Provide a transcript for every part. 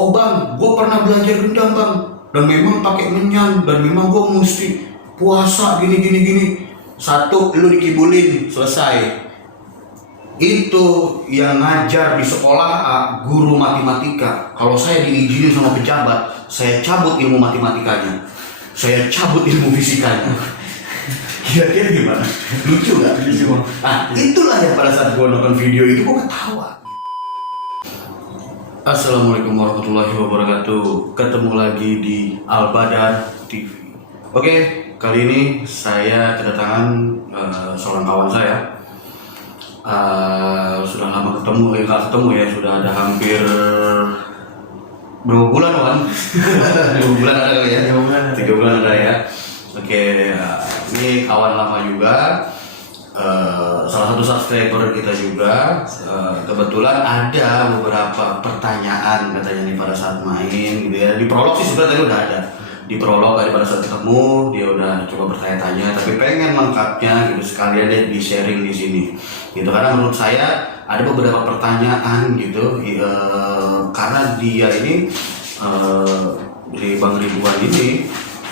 oh bang, gue pernah belajar gendam bang, dan memang pakai menyan, dan memang gue mesti puasa gini. Satu, lu dikibulin, selesai. Itu yang ngajar di sekolah guru matematika. Kalau saya diizinin sama pejabat, saya cabut ilmu matematikanya, saya cabut ilmu fisikanya. Kira-kira gimana? Lucu gak? Lucu. Nah, itulah yang pada saat gue nonton video itu gue ketawa. Assalamualaikum warahmatullahi wabarakatuh. Ketemu lagi di Al-Badar TV. Oke, kali ini saya kedatangan seorang kawan saya. Sudah lama ketemu, sudah ada hampir berapa bulan kan? 2 bulan ada kali ya? 3 bulan ada ya. Oke, ini kawan lama juga, salah satu subscriber kita juga. Kebetulan ada beberapa pertanyaan katanya nih pada saat main gitu ya. Di prolog sih sebenarnya tadi udah ada. Di prolog tadi pada saat ketemu dia udah coba bertanya-tanya, tapi pengen lengkapnya gitu sekalian dia di sharing di sini. Gitu karena menurut saya ada beberapa pertanyaan gitu, karena dia ini dari Bang Ridwan ini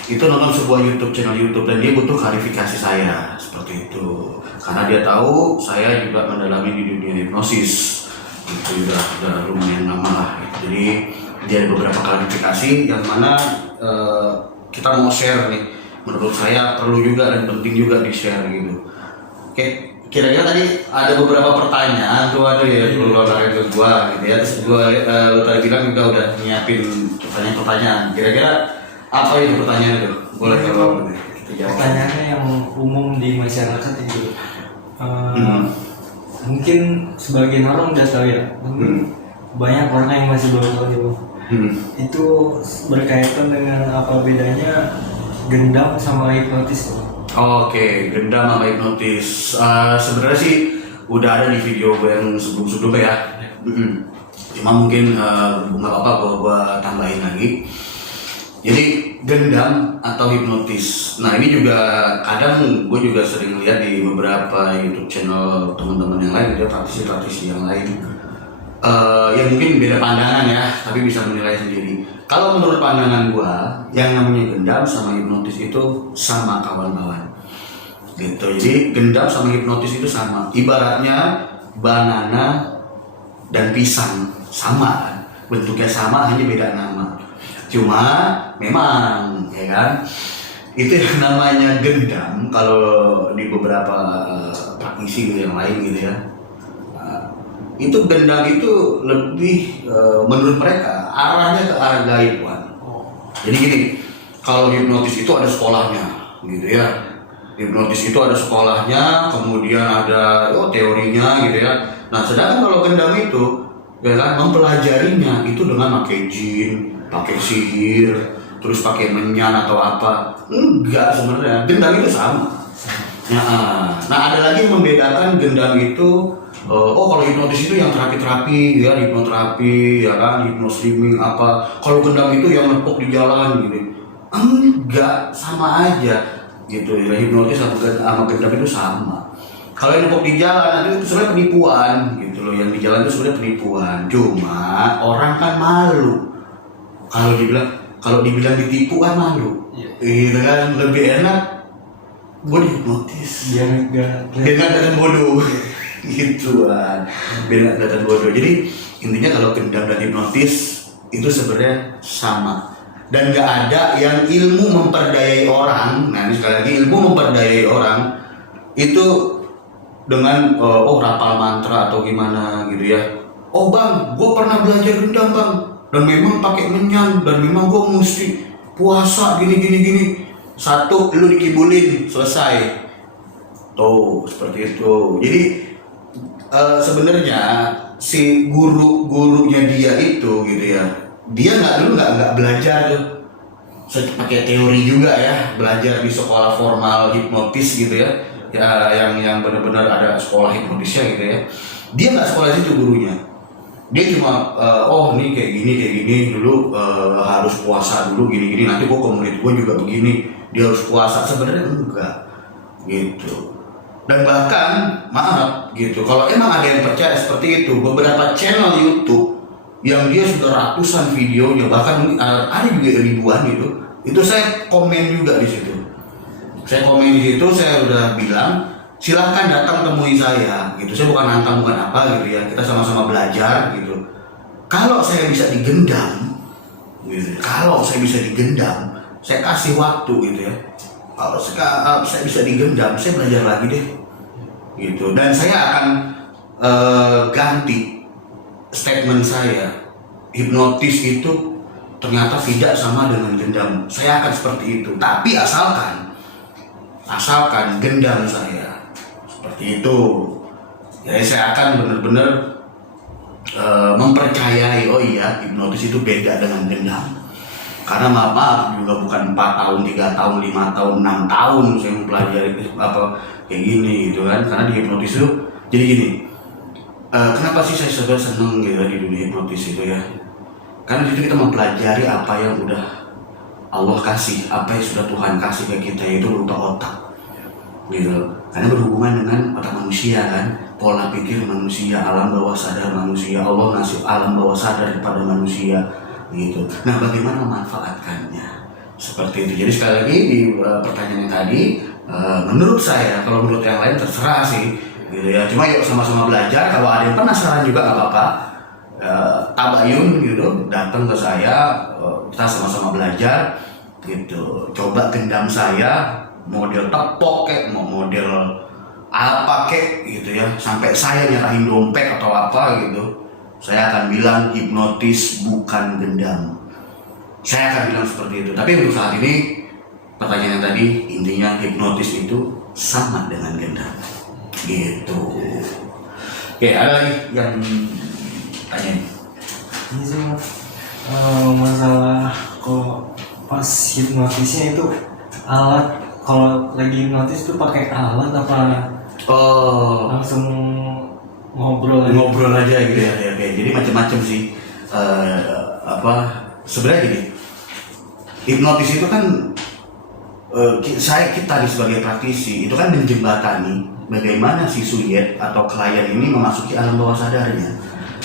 itu nonton sebuah channel YouTube dan dia butuh klarifikasi saya seperti itu karena dia tahu saya juga mendalami di dunia hipnosis itu udah lumayan lama lah. Jadi dia ada beberapa klarifikasi yang mana kita mau share nih, menurut saya perlu juga dan penting juga di share gitu. Oke, kira-kira tadi ada beberapa pertanyaan tuh ada ya keluar ke gua gitu ya, terus gua lu tadi bilang juga udah nyiapin pertanyaan. Kira-kira apa itu pertanyaan itu? Boleh kalau kita jawab. Pertanyaannya yang umum di masyarakat itu, mungkin sebagian orang udah tahu ya, banyak orang yang masih belum tahu itu. Itu berkaitan dengan apa bedanya gendam sama hipnotis? Oke, gendam sama hipnotis. Sebenarnya sih udah ada di video gue yang sebelum-sebelumnya ya. Cuma mungkin nggak apa-apa gue tambahin lagi. Jadi gendam atau hipnotis. Nah ini juga kadang gue juga sering lihat di beberapa YouTube channel teman-teman yang lain, praktisi yang lain, yang mungkin beda pandangan ya, tapi bisa menilai sendiri. Kalau menurut pandangan gue, yang namanya gendam sama hipnotis itu sama kawan-kawan. Gitu. Jadi gendam sama hipnotis itu sama. Ibaratnya banana dan pisang sama, bentuknya sama hanya beda nama. Cuma memang ya kan itu yang namanya gendam kalau di beberapa praktisi yang lain gitu ya, itu gendam itu lebih menurut mereka arahnya ke arah gaiban. Jadi gini, kalau hipnotis itu ada sekolahnya gitu ya, hipnotis itu ada sekolahnya, kemudian ada teorinya gitu ya. Nah sedangkan kalau gendam itu ya kan mempelajarinya itu dengan pakai jin, pakai sihir, terus pakai menyan atau apa. Enggak, sebenarnya gendam itu sama. Nah ada lagi yang membedakan gendam itu, kalau hipnotis itu yang terapi-terapi ya, hipnoterapi ya kan, hipnoslimming apa. Kalau gendam itu yang nepuk di jalan gitu. Enggak, sama aja gitu ya, hipnotis sama gendam itu sama. Kalau yang nepuk di jalan itu sebenarnya penipuan gitu loh, yang di jalan itu sebenarnya penipuan. Cuma orang kan malu. Kalau dibilang ditipu kan malu, gitu kan, lebih enak gue dihipnotis biar nggak kelihatan bodoh, gitu kan, biar nggak kelihatan bodoh. Jadi intinya kalau gendam dan hipnotis itu sebenarnya sama dan nggak ada yang ilmu memperdayai orang. Nah ini sekali lagi, ilmu memperdayai orang itu dengan rapal mantra atau gimana gitu ya. Oh bang, gue pernah belajar gendam bang, dan memang pakai menyan, dan memang gue mesti puasa gini. Satu, lu dikibulin, selesai. Tuh seperti itu. Jadi sebenarnya si gurunya dia itu gitu ya, dia nggak belajar tuh pakai teori juga ya, belajar di sekolah formal hipnotis gitu ya, yang benar-benar ada sekolah hipnotisnya gitu ya. Dia nggak sekolah situ gurunya. Dia cuma ini kayak gini dulu, harus puasa dulu gini nanti kok murid gue juga begini dia harus puasa. Sebenarnya enggak gitu. Dan bahkan maaf gitu, kalau emang ada yang percaya seperti itu, beberapa channel YouTube yang dia sudah ratusan videonya, bahkan ada juga ribuan gitu. Itu saya komen juga di situ. Saya komen di situ, saya udah bilang silahkan datang temui saya gitu. Saya bukan nantang, bukan apa gitu ya. Kita sama-sama belajar gitu. Kalau saya bisa digendam gitu. Kalau saya bisa digendam, saya kasih waktu gitu ya. Kalau saya bisa digendam, saya belajar lagi deh gitu. Dan saya akan ganti statement saya. Hipnotis itu ternyata tidak sama dengan gendam. Saya akan seperti itu. Tapi asalkan gendam saya seperti itu, jadi saya akan benar-benar mempercayai, oh iya, hipnotis itu beda dengan gendam. Karena maaf juga bukan 4 tahun, 3 tahun, 5 tahun, 6 tahun saya mempelajari apa kayak gini gitu kan. Karena di hipnotis itu jadi gini, kenapa sih saya sudah seneng gitu di dunia hipnotis itu ya? Karena di situ kita mempelajari apa yang udah Allah kasih, apa yang sudah Tuhan kasih ke kita, itu berupa otak gitu. Karena berhubungan dengan otak manusia kan, pola pikir manusia, alam bawah sadar manusia. Allah ngasih alam bawah sadar kepada manusia gitu. Nah, bagaimana memanfaatkannya seperti itu. Jadi sekali lagi di pertanyaan yang tadi, menurut saya, kalau menurut yang lain terserah sih gitu ya. Cuma yuk sama-sama belajar. Kalau ada yang penasaran juga nggak apa-apa, tabayun gitu, datang ke saya, kita sama-sama belajar gitu. Coba gendam saya, model tepok kek, mau model apa kek gitu ya, sampai saya nyerahin dompet atau apa gitu, saya akan bilang hipnotis bukan gendam. Saya akan bilang seperti itu. Tapi untuk saat ini, pertanyaan yang tadi, intinya hipnotis itu sama dengan gendam gitu. Oke, ada lagi yang tanya? Ini cuma masalah kok pas hipnotisnya itu alat, kalau lagi hipnotis tuh pakai alat apa langsung ngobrol aja gitu ya. Oke. Jadi macam-macam sih. Sebenarnya gini, hipnotis itu kan kita sebagai praktisi itu kan menjembatani bagaimana si suyet atau klien ini memasuki alam bawah sadarnya.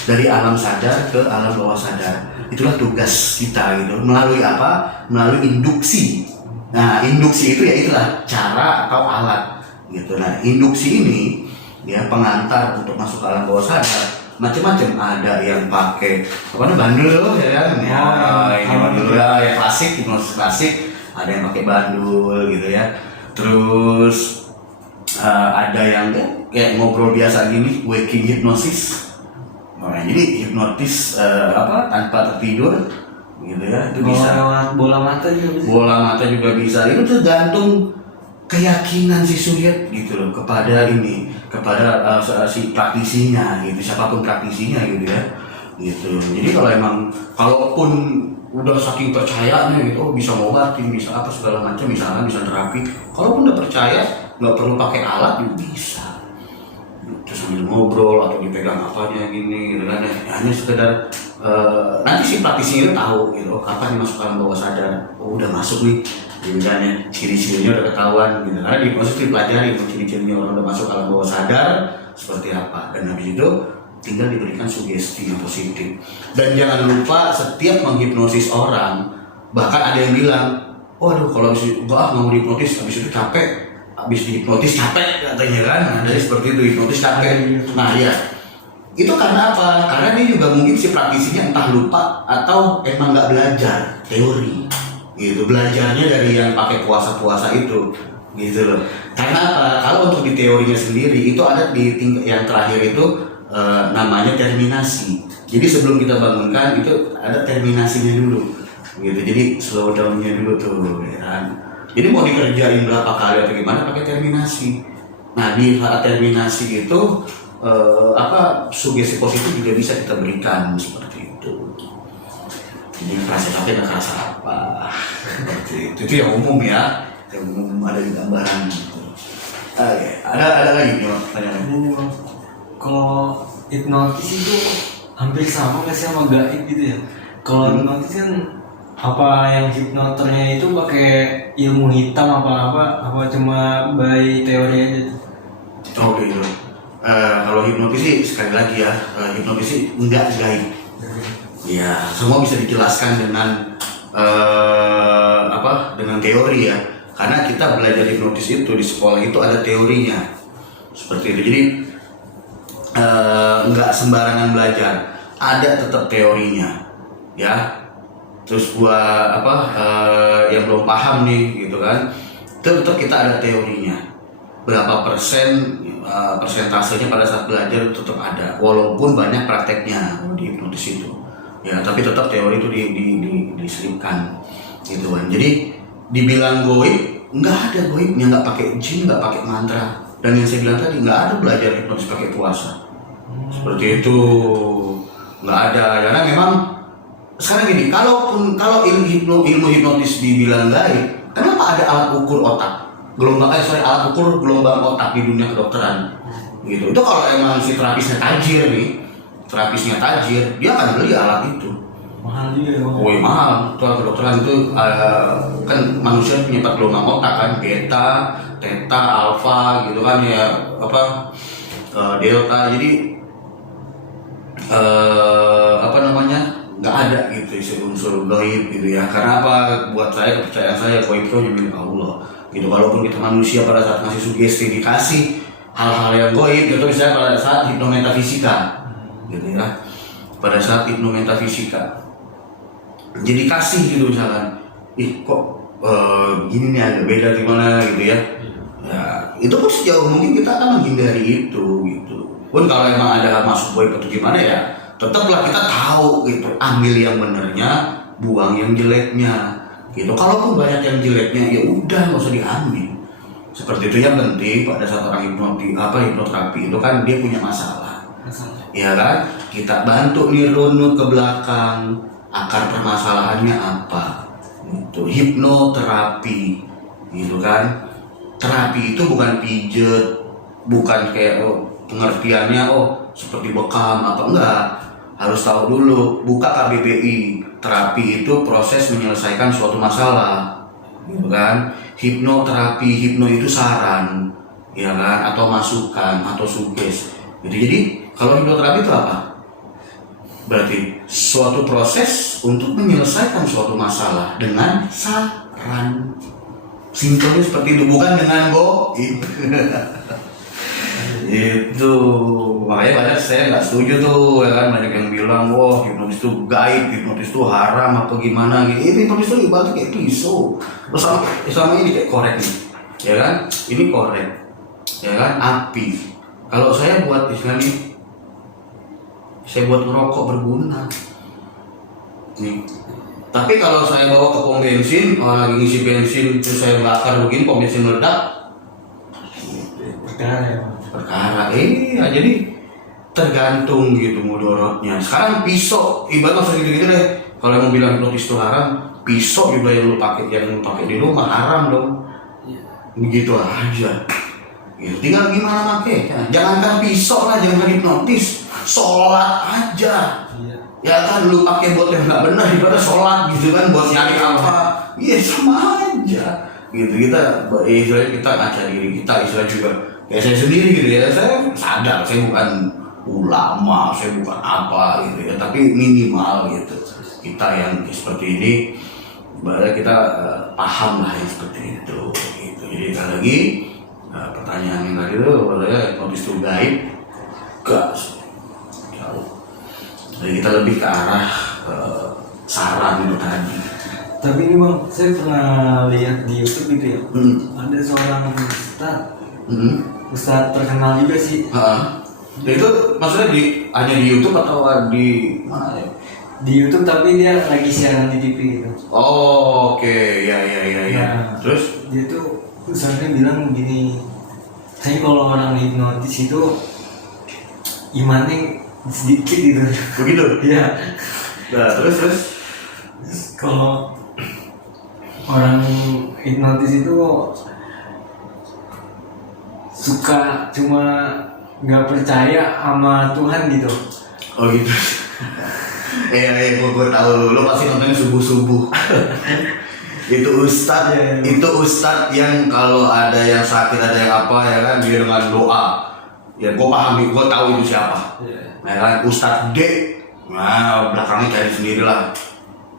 Dari alam sadar ke alam bawah sadar. Itulah tugas kita gitu. Melalui apa? Melalui induksi. Nah, induksi itu ya itulah cara atau alat gitu. Nah, induksi ini ya pengantar untuk masuk ke alam bawah sadar. Macam-macam, ada yang pakai bandul ya kan. Ini bandul ya klasik, hipnosis klasik. Ada yang pakai bandul gitu ya. Terus ada yang kayak ngobrol biasa gini, waking hypnosis. Nah, jadi hipnotis tanpa tertidur gitu ya, itu bisa. Bola mata juga bisa. Bola mata juga bisa. Itu tergantung keyakinan si suyet gitu loh kepada si praktisinya gitu, siapapun praktisinya gitu ya. Gitu. Jadi kalaupun udah saking percayanya gitu, bisa ngobatin, bisa apa segala macam, misalnya bisa terapi. Kalaupun udah percaya, nggak perlu pakai alat juga bisa. Terus sambil ngobrol atau dipegang apanya gini gitu kan, hanya sekedar nanti si praktisinya itu tahu gitu kapan masuk alam bawah sadar. Udah masuk nih gitu kan ya, ciri-cirinya udah ketahuan gitu. Karena di proses dipelajari ciri-cirinya orang udah masuk alam bawah sadar seperti apa, dan habis itu tinggal diberikan sugesti yang positif. Dan jangan lupa setiap menghipnosis orang, bahkan ada yang bilang, waduh kalau mau dihipnotis habis itu capek, habis dihipnotis capek katanya kan. Nah, dari seperti itu, hipnotis capek. Nah ya, itu karena apa? Karena dia juga mungkin si praktisinya entah lupa atau emang nggak belajar teori gitu, belajarnya dari yang pakai puasa-puasa itu gitu loh. Karena apa? Kalau untuk di teorinya sendiri itu ada di yang terakhir itu namanya terminasi. Jadi sebelum kita bangunkan itu ada terminasinya dulu gitu. Jadi slow down-nya dulu tuh ya kan. Jadi mau dikerjain berapa kali atau gimana pakai terminasi. Nah, di saat terminasi itu sugesti positif juga bisa kita berikan seperti itu. Jadi kerasa capek nggak kerasa apa seperti itu. Itu yang umum ya, yang umum ada di gambaran gitu. Ada lagi nih pertanyaan. Kalau hipnotis itu hampir sama nggak sih sama gaib gitu ya? Kalau hipnotis kan apa yang hipnoternya itu pakai ilmu hitam apa cuma by teori aja tuh? Oh gitu. Kalau hipnotis sih sekali lagi ya, hipnotis sih enggak gaib. Ya, semua bisa dijelaskan dengan dengan teori ya. Karena kita belajar hipnotis itu di sekolah itu ada teorinya. Seperti itu. Jadi nggak sembarangan belajar. Ada tetap teorinya. Ya. Terus buat yang belum paham nih gitu kan. Tetap kita ada teorinya. Berapa persen persentasenya pada saat belajar tetap ada. Walaupun banyak prakteknya di hipnotis itu. Ya, tapi tetap teori itu diselipkan gitu kan. Jadi dibilang goib, nggak ada goibnya, nggak pakai jin, nggak pakai mantra. Dan yang saya bilang tadi, nggak ada belajar hipnotis pakai puasa. Seperti itu, nggak ada. Karena memang sekarang gini, kalau ilmu hipnotis dibilang gaib, kenapa ada alat ukur otak? Alat ukur gelombang otak di dunia kedokteran. Gitu. Itu kalau emang si terapisnya tajir nih. Terapisnya tajir, dia akan beli alat itu. Mahal juga ya. Woi mahal, tuh kedokteran itu kan manusia punya 4 gelombang otak kan, beta, theta, alpha gitu kan ya, delta. Jadi nggak ada gitu unsur gaib gitu ya. Karena apa? Buat saya, kepercayaan saya, gaib itu hanya milik Allah. Gitu. Walaupun kita manusia pada saat ngasih sugesti dikasih hal-hal yang gaib, gitu misalnya pada saat hipnometafisika. Gitu ya, pada saat hipnometafisika jadi kasih gitu misalkan, kok gini nih agak beda gimana gitu ya. Ya itu pun sejauh mungkin kita akan menghindari itu gitu. Pun kalau emang ada masuk boy atau gimana ya, tetaplah kita tahu gitu, ambil yang benernya, buang yang jeleknya gitu. Kalaupun banyak yang jeleknya ya udah nggak usah diambil. Seperti itu. Yang penting pada saat orang hipnoterapi itu kan dia punya masalah. Ya kan, kita bantu nih runut ke belakang akar permasalahannya apa. Itu hipnoterapi, gitu kan. Terapi itu bukan pijet, bukan kayak pengertiannya seperti bekam apa enggak. Harus tahu dulu, buka KBBI. Terapi itu proses menyelesaikan suatu masalah, gitu kan. Hipno itu saran, ya kan, atau masukan atau suges. Jadi kalau hipnoterapi itu apa? Berarti suatu proses untuk menyelesaikan suatu masalah dengan saran. Simpelnya seperti itu, bukan dengan goib. Itu makanya banyak saya nggak setuju tuh, ya kan, banyak yang bilang hipnotis itu gaib, hipnotis itu haram atau gimana gitu. Ini hipnotis itu ibaratnya kayak pisau. Terus sama ini kayak korek nih, ya kan? Ini korek, ya kan? Api. Kalau saya buat istilahnya, saya buat merokok berguna nih. Tapi kalau saya bawa ke pom bensin, lagi ngisi bensin terus saya bakar begini, pom bensin meledak, perkara. Jadi tergantung gitu mudorotnya. Sekarang pisau, ibaratnya segitu-gitu deh. Kalau mau bilang hipnotis itu haram, pisau juga yang lu pakai di rumah haram dong. Begitu aja. Ya, tinggal gimana makanya. Jangankan pisau lah, jangan hipnotis, sholat aja. Ya kan, lu pakai buat yang nggak benar ibadah sholat gitu kan, buat nyari apa? Iya sama aja. Gitu kita ngaca diri kita, istilah juga. Kayak saya sendiri gitu ya, saya sadar saya bukan ulama, saya bukan apa gitu ya, tapi minimal gitu kita yang seperti ini, kita paham lah yang seperti itu. Gitu. Jadi sekali lagi. Pertanyaan yang tadi itu, saya hipnotis itu gaib, enggak jauh. Jadi kita lebih ke arah saran itu tadi. Tapi ini bang, saya pernah lihat di YouTube gitu ya, ada seorang ustadz terkenal juga sih. Itu maksudnya hanya di YouTube atau di mana ya? Di YouTube tapi dia lagi siaran di TV gitu. Oh, oke. Ya. Nah, terus dia tuh ustadznya bilang begini, saya kalau orang hipnotis itu imannya sedikit gitu. Begitu? Iya. Nah, terus kalau orang hipnotis itu suka cuma nggak percaya sama Tuhan gitu. Oh gitu. Gue tahu lo pasti nontonnya subuh. Itu ustadz yang kalau ada yang sakit, ada yang apa ya kan, dia dengan doa. Ya gue paham, gue tahu itu siapa. Ya kan, Ustadz D Nah, belakangnya cari sendiri lah.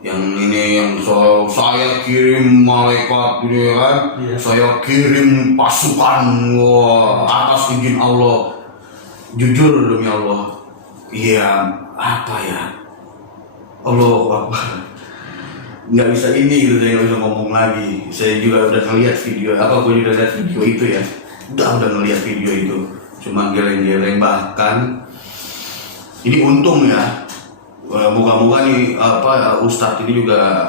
Yang ini yang soal saya kirim malaikat gitu ya kan. Iya. Saya kirim pasukan atas izin Allah. Jujur demi Allah. Iya, apa ya? Allah Akbar. Nggak bisa ini gitu, saya nggak bisa ngomong lagi. Saya juga udah ngeliat video, gue juga lihat video itu ya. Udah ngeliat video itu. Cuma geleng-geleng, bahkan ini untung ya. Moga-moga nih Ustadz ini juga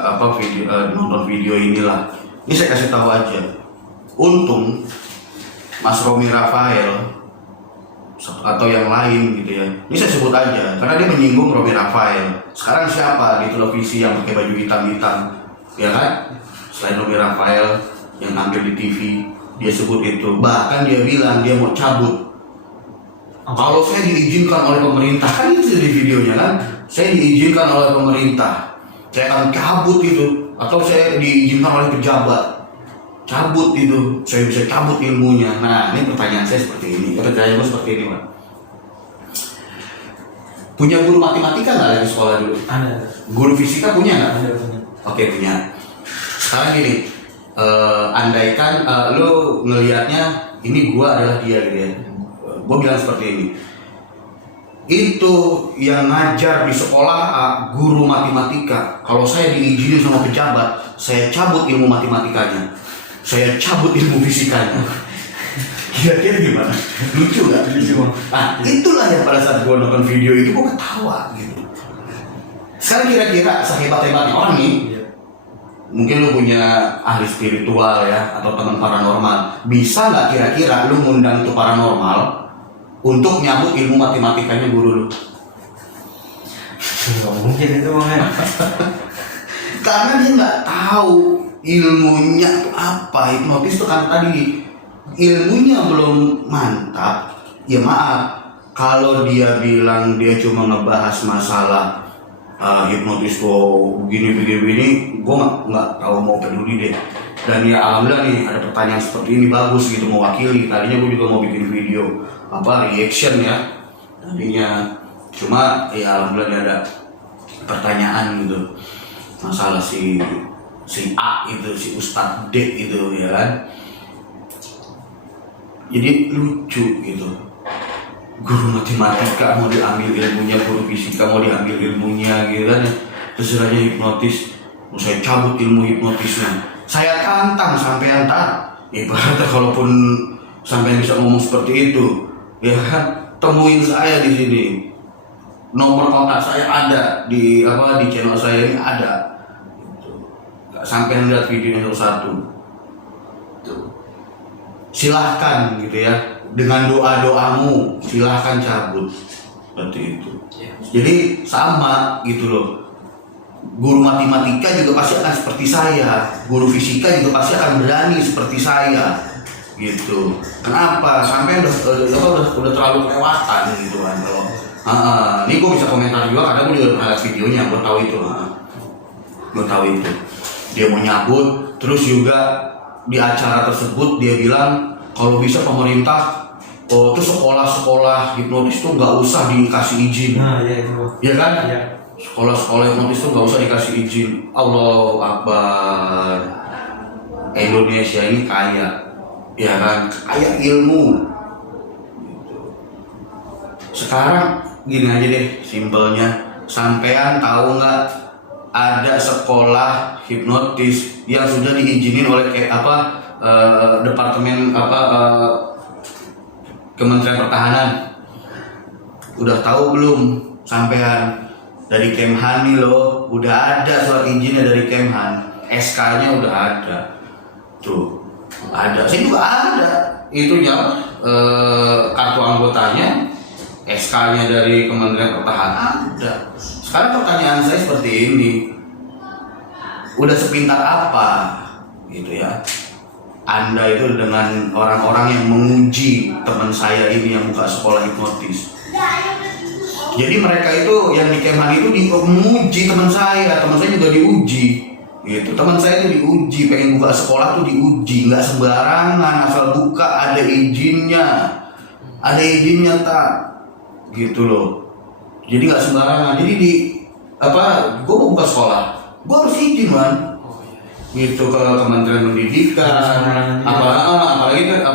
nonton video inilah. Ini saya kasih tahu aja. Untung Mas Romi Rafael atau yang lain gitu ya. Ini saya sebut aja karena dia menyinggung Romi Rafael. Sekarang siapa di televisi yang pakai baju hitam-hitam, ya kan? Selain Romi Rafael yang tampil di TV, dia sebut itu. Bahkan dia bilang dia mau cabut. Kalau saya diizinkan oleh pemerintah, kan itu di videonya kan? Saya diizinkan oleh pemerintah, saya akan cabut itu. Atau saya diizinkan oleh pejabat, cabut itu, saya bisa cabut ilmunya. Nah, ini pertanyaan saya seperti ini. Pertanyaan saya seperti ini, Pak. Punya guru matematika nggak di sekolah dulu? Ada. Guru fisika punya nggak? Ada punya. Oke, punya. Sekarang gini, andaikan lu ngelihatnya ini gua adalah dia gitu ya. Gua bilang seperti ini. Itu yang ngajar di sekolah guru matematika. Kalau saya diizinin sama pejabat, saya cabut ilmu matematikanya, saya cabut ilmu fisikanya. Kira-kira gimana? Lucu nggak? Lucu. Nah, itulah yang pada saat gue nonton video itu gue ketawa gitu. Sekarang kira-kira sehebat-hebatnya orang nih, mungkin lu punya ahli spiritual ya, atau teman paranormal, bisa nggak kira-kira lu ngundang itu paranormal untuk nyambut ilmu matematikanya guru lu? Nggak mungkin itu Bang. Karena dia nggak tahu ilmunya itu apa. Hipnotis itu kan tadi ilmunya belum mantap. Ya maaf, kalau dia bilang dia cuma ngebahas masalah hipnotis kok begini, gue nggak tahu mau peduli deh. Dan ya alhamdulillah nih ada pertanyaan seperti ini bagus gitu mewakili. Tadinya gue juga mau bikin video reaction ya tadinya, cuma ya alhamdulillah ada pertanyaan gitu masalah si A itu, si Ustadz D itu ya kan. Jadi lucu gitu, guru matematika mau diambil ilmunya, guru fisika mau diambil ilmunya gitu kan. Terus aja hipnotis, mau saya cabut ilmu hipnotisnya. Saya tantang sampai ntar, ibaratnya kalaupun sampai bisa ngomong seperti itu, ya kan, temuin saya di sini. Nomor kontak saya ada di channel saya ini ada. Sampai lihat videonya satu-satu. Silahkan gitu ya, dengan doa-doamu silahkan cabut seperti itu. Jadi sama gitu loh. Guru matematika juga pasti akan seperti saya, guru fisika juga pasti akan berani seperti saya, gitu. Kenapa? Sampai udah terlalu kelewatan gitu kan kalau. Ini gue bisa komentar juga karena gue juga pernah lihat videonya, gue tahu itu. Gue tahu itu. Dia mau nyabut, terus juga di acara tersebut dia bilang kalau bisa pemerintah tuh sekolah-sekolah hipnotis tuh nggak usah dikasih izin. Nah, iya itu. Iya kan? Iya. Sekolah-sekolah hipnotis tuh nggak usah dikasih izin. Allahu Akbar. Indonesia ini kaya, ya kan? Kaya ilmu. Sekarang gini aja deh, simpelnya. Sampean tahu nggak ada sekolah hipnotis yang sudah diizinin oleh departemen Kementerian Pertahanan? Udah tahu belum sampean? Dari Kemhan nih loh, udah ada surat izinnya dari Kemhan, SK-nya udah ada, tuh ada, saya juga ada, itunya kartu anggotanya, SK-nya dari Kementerian Pertahanan ada. Sekarang pertanyaan saya seperti ini, udah sepintar apa, gitu ya? Anda itu dengan orang-orang yang menguji teman saya ini yang buka sekolah hipnotis. Jadi mereka itu yang di Kemhan itu menguji teman saya juga diuji, gitu. Teman saya itu diuji, pengen buka sekolah tuh diuji, nggak sembarangan asal buka, ada izinnya tak, gitu loh. Jadi nggak sembarangan. Jadi di gue mau buka sekolah, gue harus izin man. Gitu ke Kementerian Pendidikan, apalagi kan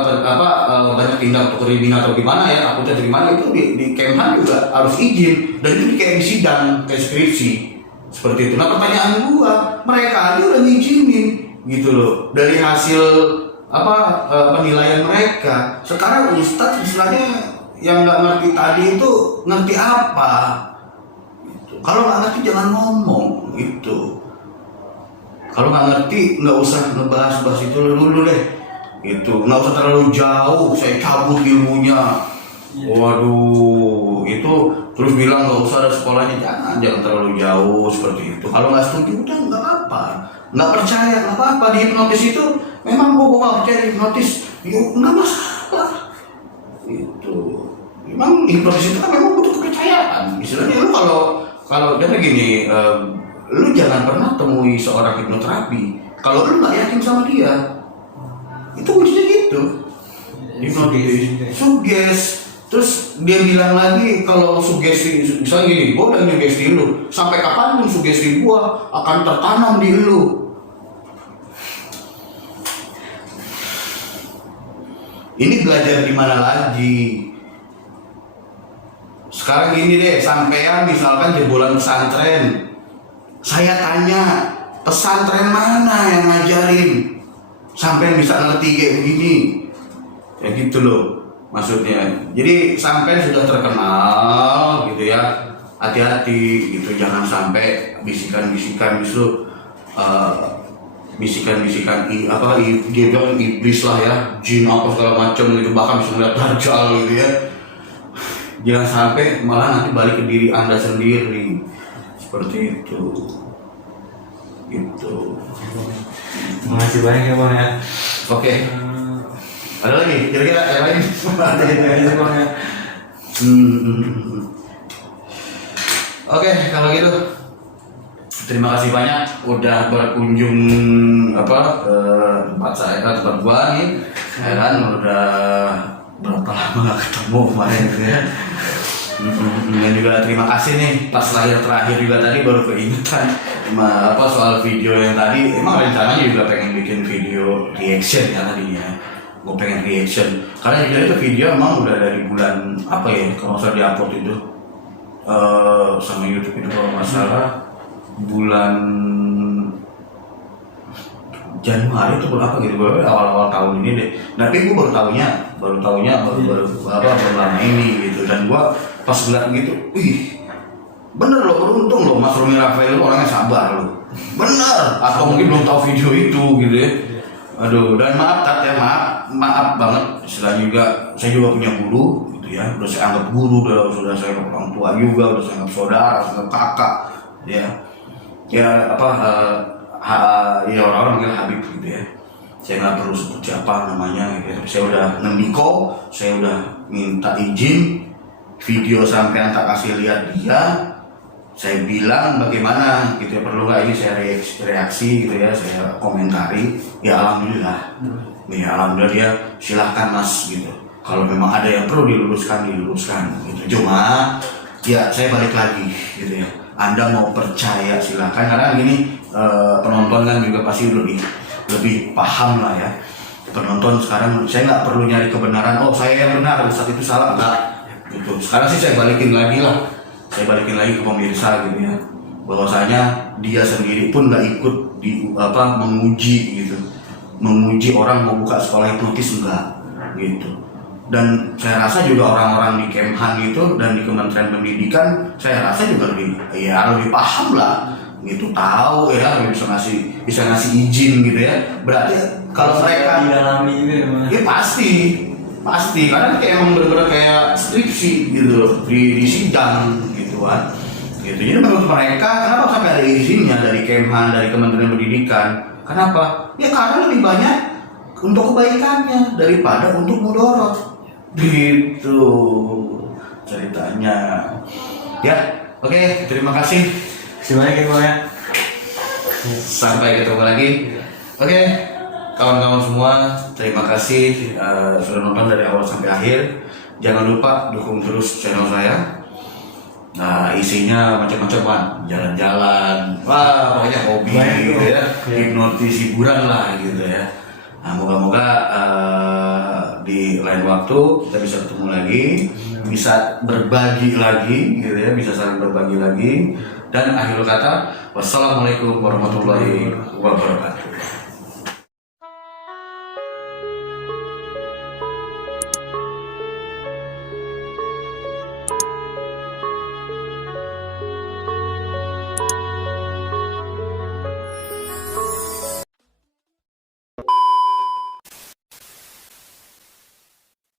banyak tindak kriminal atau gimana ya, aku jadi gimana itu di Kemhan juga harus izin, dan itu kayak di sidang kayak skripsi seperti itu. Nah pertanyaan gua, mereka aja udah ngizinin gitu loh dari hasil penilaian mereka. Sekarang Ustadz istilahnya yang nggak ngerti tadi itu ngerti apa? Gitu. Kalau nggak ngerti jangan ngomong gitu. Kalau nggak ngerti nggak usah ngebahas itu dulu deh, gitu. Nggak usah terlalu jauh, saya cabut ilmunya. Waduh, itu terus bilang nggak usah ada sekolahnya, jangan terlalu jauh seperti itu. Kalau nggak setuju udah nggak apa, nggak percaya nggak apa-apa. Di hipnotis itu memang gue nggak percaya di hipnotis, yuk nggak masalah. Itu memang hipnotis itu kan memang butuh kepercayaan. Istilahnya lu kalau dia begini. Lu jangan pernah temui seorang hipnoterapi kalau lu nggak yakin sama dia. Itu wujudnya gitu. Hipnotis, suges. Terus dia bilang lagi kalau sugesti, misalnya gini, gua udah nyugesti lu, sampai kapanpun sugesti gua akan tertanam di lu. Ini belajar di mana lagi? Sekarang gini deh, sampean misalkan jebolan pesantren. Saya tanya, pesantren mana yang ngajarin sampai bisa ngerti kayak begini? Kayak gitu loh maksudnya. Jadi sampai sudah terkenal gitu ya, hati-hati gitu, jangan sampai bisikan-bisikan justru bisikan-bisikan dia bilang iblis lah ya, jin apa segala macam gitu, bahkan bisa melihat dajjal gitu ya. Jangan sampai malah nanti balik ke diri Anda sendiri. Seperti itu. Gitu. Makasih banyak ya Bang ya. Oke. Ada lagi? Kira-kira yang lain? Ada sih Bang ya. Oke, kalau gitu terima kasih banyak udah berkunjung tempat saya, tempat gua nih. Ya kan udah berapa lama gak ketemu kemarin gitu ya. Dan juga terima kasih nih, pas lahir terakhir juga tadi baru keingetan soal video yang tadi. Emang rencananya juga pengen bikin video reaction ya tadinya. Gue pengen reaction karena jadi itu video emang udah dari bulan kalau nggak salah diupload itu sama YouTube itu kalau nggak salah bulan Januari itu berapa gitu, awal-awal tahun ini deh. Tapi gue baru tahunya baru lama ini gitu. Dan gue pas ngeliat gitu, bener loh, beruntung loh Mas Romi Rafael itu orangnya sabar loh, bener. Atau mungkin belum tahu video itu gitu ya. Aduh, dan maaf Tat ya, maaf banget. Istilahnya juga, saya juga punya guru gitu ya. Udah saya anggap guru, sudah saya anggap orang tua juga, udah saya anggap saudara, saya anggap kakak ya. Ya orang-orang manggil Habib gitu ya. Saya nggak perlu sebut siapa namanya gitu. Saya udah nembiko, saya udah minta izin video sampai tak kasih lihat dia. Saya bilang bagaimana gitu ya, perlu nggak ini saya reaksi gitu ya, saya komentari. Ya alhamdulillah, ya alhamdulillah dia silahkan Mas gitu. Kalau memang ada yang perlu diluruskan gitu. Cuma ya saya balik lagi gitu ya. Anda mau percaya silahkan, karena gini penonton kan juga pasti lebih paham lah ya. Penonton sekarang saya nggak perlu nyari kebenaran. Oh saya yang benar, saat itu salah enggak gitu. Sekarang sih saya balikin lagi ke pemirsa gitu ya, bahwasanya dia sendiri pun nggak ikut menguji orang mau buka sekolah hipnotis enggak gitu. Dan saya rasa juga orang-orang di Kemhan itu dan di Kementerian Pendidikan saya rasa juga lebih paham lah gitu, tahu ya, bisa ngasih izin gitu ya. Berarti kalau mereka didalami juga ya pasti karena kayak emang bener-bener kayak skripsi gitu di sidang gitu kan gitu. Jadi menurut mereka kenapa sampai ada izinnya dari Kemhan, dari Kementerian Pendidikan? Kenapa? Ya karena lebih banyak untuk kebaikannya daripada untuk mudorot gitu ceritanya ya. Oke, terima kasih. Semuanya ya. Sampai ketemu lagi. Oke, kawan-kawan semua, terima kasih sudah nonton dari awal sampai akhir. Jangan lupa dukung terus channel saya. Nah, isinya macam-macam kan, jalan-jalan, wah pokoknya hobi Banyak gitu tuh. ya, hipnotis hiburan lah gitu ya. Nah, moga-moga di lain waktu kita bisa ketemu lagi, bisa berbagi lagi gitu ya, bisa saling berbagi lagi. Dan akhir kata, wassalamualaikum warahmatullahi wabarakatuh.